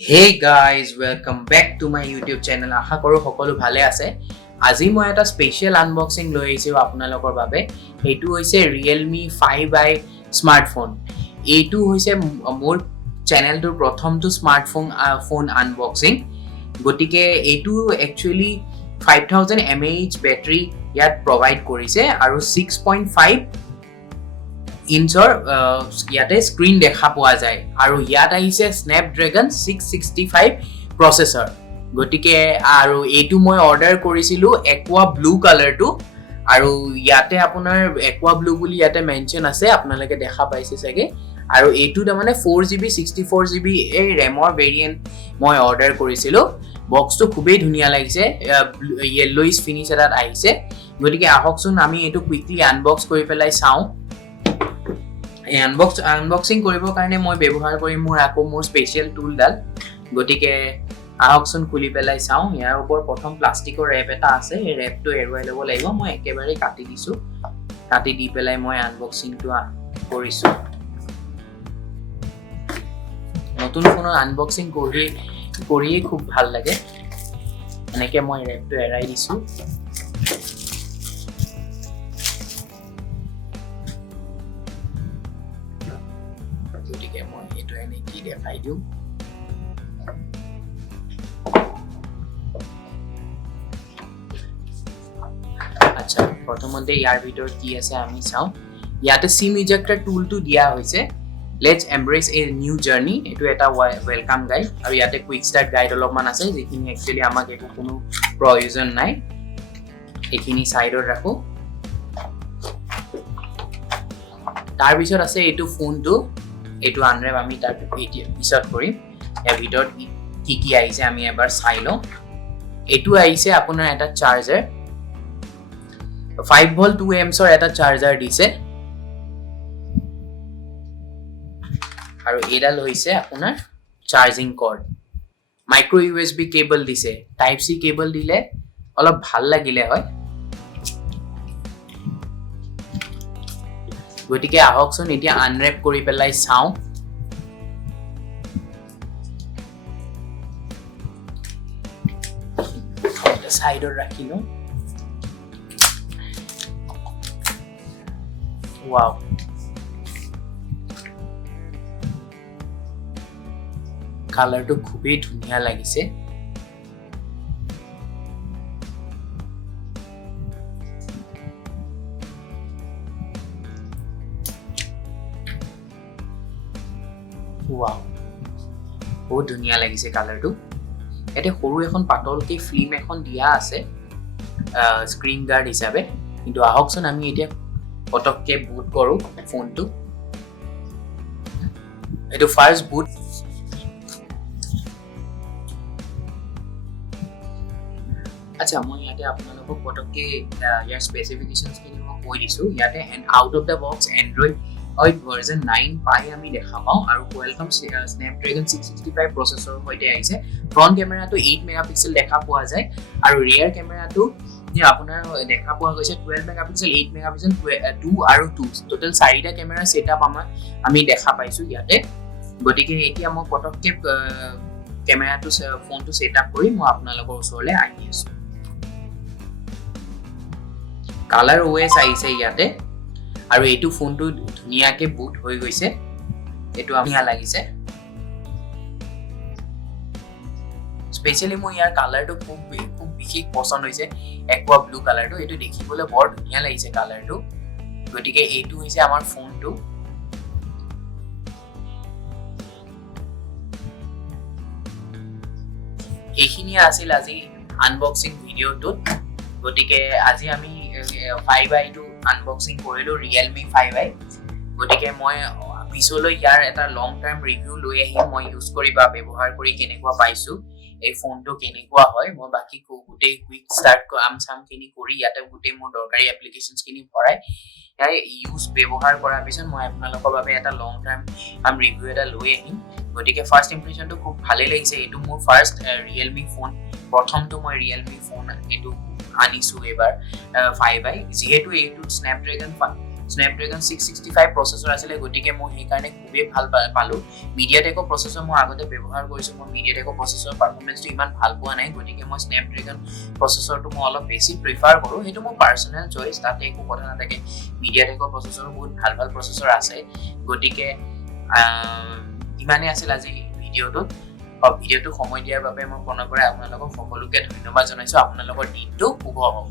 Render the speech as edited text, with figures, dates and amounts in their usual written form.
Hey guys, welcome back to my YouTube channel. আশা কৰো সকলো ভালে আছে। আজি মই এটা স্পেশাল আনবক্সিং লৈ আহিছো আপোনালোকৰ বাবে। এইটো হৈছে REALME 5i স্মাৰ্টফোন। এইটো হৈছে মোৰ চেনেলটোৰ প্ৰথমটো স্মাৰ্টফোন আনবক্সিং। গতিকে এইটো একচুয়ালি 5000 mAh বেটাৰী ইয়াত প্ৰভাইড কৰিছে আৰু 6.5 ইঞ্চৰ ইয়াতে স্ক্ৰীন দেখা পোৱা যায় আৰু ইয়াত আহিছে স্নেপড্ৰেগন 665 প্ৰসেসৰ গতিকে আৰু এইটো মই অৰ্ডাৰ কৰিছিলো AQUA ব্লু কালাৰটো আৰু ইয়াতে আপোনাৰ AQUA ব্লু বুলি ইয়াতে মেনশন আছে আপোনালোকে দেখা পাইছে চাগে আৰু এইটো মানে 4GB 64GB এই ৰেমৰ ভেৰিয়েন্ট মই অৰ্ডাৰ কৰিছিলো বক্সটো খুবেই ধুনিয়া লাগিছে yellowish ফিনিশ এটাত আহিছে গতিকে আহকচোন আমি এইটো কুইকলি আনবক্স কৰি পেলাই চাও আনবক্সিং কৰিবৰ কাৰণে মই ব্যৱহাৰ কৰিম মোৰ স্পেশাল টুল ডাল গতিকে আহকচোন খুলি পেলাই চাও ইয়াৰ ওপৰ প্ৰথম প্লাষ্টিকৰ ৰেপ এটা আছে এই ৰেপটো এৰুৱাই ল'ব লাগিব মই একেবাৰে কাটি দিছো কাটি দি পেলাই মই আনবক্সিংটো কৰিছো নতুন ফোনৰ আনবক্সিং কৰিয়ে খুব ভাল লাগে এনেকৈ মই ৰেপটো এৰাই দিছো গতিকে মই এইটো এনে কি দেখাই দিও আচ্ছা প্ৰথমতে ইয়াৰ ভিতৰত কি আছে আমি চাও ইয়াতে সিম ইজেক্টৰ টুলটো দিয়া হৈছে লেটস এমব্ৰেস এ নিউ জাৰ্নি এটো এটা ওয়েলকাম গাইড আৰু ইয়াতে কুইক স্টাৰ্ট গাইড অলপমান আছে যিখিনি একচুয়ালি আমাক একো কোনো প্ৰয়োজন নাই এইখিনি সাইডত ৰাখো তাৰ পিছত আছে এইটো ফোনটো এইটো আনৰেপ আমি তাৰ পিছত কৰিম ইয়াৰ ভিতৰত কি আহিছে আমি এবাৰ চাই লওঁ এইটো আহিছে আপোনাৰ এটা চাৰ্জাৰ 5 ভোল্ট 2 এম্পছৰ এটা চাৰ্জাৰ দিছে আৰু এডাল হৈছে আপোনাৰ charging cord micro USB cable দিছে টাইপ সি কেবল দিলে অলপ ভাল লাগিলে হয় গতিকে আহকচোন এতিয়া আনৰেপ কৰি পেলাই চাও সাইডৰ ৰাখিলো ওয়াও কালাৰটো খুবেই ধুনিয়া লাগিছে ওয়াও বহুত ধুনিয়া লাগিছে কালাৰটো এতে সৰু এখন পাতলকে ফিল্ম এখন দিয়া আছে স্ক্ৰিন গাৰ্ড হিচাপে কিন্তু আহকচোন আমি এতিয়া পটককে বুট কৰো ফোনটো এটো ফাৰ্স্ট বুট আচ্ছা মই ইয়াতে আপোনালোকক পটককে ইয়াৰ স্পেসিফিকেশনস খিনি মই কৈ দিছো ইয়াতে out of the box Android version 9 পাই আমি দেখা পাও আৰু কোৱালকম স্নেপড্ৰেগন 665 প্ৰসেসৰ সৈতে আহিছে ফ্ৰন্ট কেমেৰাটো 8 মেগাপিক্সেল দেখা পোৱা যায় আৰু ৰিয়াৰ কেমেৰাটো আপোনাৰ দেখা পোৱা গৈছে 12 মেগাপিক্সেল 8 মেগাপিক্সেল 2 আৰু 2 টোটাল 4টা কেমেৰা সেটআপ আমি দেখা পাইছো ইয়াতে গতিকে এতিয়া মই পটককে কেমেৰাটো ফোনটো সেটআপ কৰি মই আপোনালোকৰ ওচৰলৈ আহি আছো কালাৰ ওএস আহিছে ইয়াতে আৰু এইটো ফোনটো ধুনিয়াকে বুট হৈ গৈছে এটো ধুনিয়া লাগিছে স্পেশালি মই ইয়াৰ কালাৰটো খুব বিশেষ পছন্দ হৈছে AQUA ব্লু কালাৰটো এটো দেখিবলৈ বৰ ধুনিয়া লাগিছে কালাৰটো গতিকে এইটো হৈছে আমাৰ ফোনটো এইখিনি আছিল আজি আনবক্সিং ভিডিওটো গতিকে আজি আমি 5i টো আনবক্সিং কৰিলো REALME 5i গতিকে মই পিছলৈ ইয়াৰ এটা লং টাইম ৰিভিউ লৈ আহিম মই ইউজ কৰি বা ব্যৱহাৰ কৰি কেনেকুৱা পাইছো এই ফোনটো কেনেকুৱা হয় মই বাকি গুটে কুইক স্টাৰ্ট কাম খিনি কৰি ইয়াতে গুটে মোৰ দৰকাৰী এপ্লিকেশনস খিনি ভৰাই ইয়াই ইউজ ব্যৱহাৰ কৰাৰ পিছত মই আপোনালোকৰ বাবে এটা লং টাইম ৰিভিউ এটা লৈ আহিম গতিকে ফাৰ্স্ট ইমপ্ৰেশনটো খুব ভালে লাগিছে এটো মোৰ ফাৰ্স্ট REALME ফোন প্ৰথমটো মই REALME ফোন এটো আনিছো এবাৰ 5i যেহেতু এইটো স্নেপড্ৰেগন স্নেপড্ৰেগন 665 প্ৰচেছৰ আছিলে গতিকে মই সেইকাৰণে খুবেই ভাল পালোঁ মিডিয়াটেকৰ প্ৰচেছৰ মই আগতে ব্যৱহাৰ কৰিছোঁ মই মিডিয়াটেকৰ প্ৰচেছৰ পাৰফৰ্মেন্সটো ইমান ভাল পোৱা নাই গতিকে মই স্নেপড্ৰেগন প্ৰচেছৰটো মই অলপ বেছি প্ৰিফাৰ কৰোঁ সেইটো মোৰ পাৰ্চনেল চইচ তাতে একো কথা নাথাকে মিডিয়াটেকৰ প্ৰচেছৰ বহুত ভাল প্ৰচেছৰ আছে গতিকে ইমানেই আছিল আজি ভিডিঅ'টোত ভিডিঅ'টো সময় দিয়াৰ বাবে মই পুনৰ আপোনালোকক সকলোকে ধন্যবাদ জনাইছোঁ আপোনালোকৰ দিনটো শুভ হওক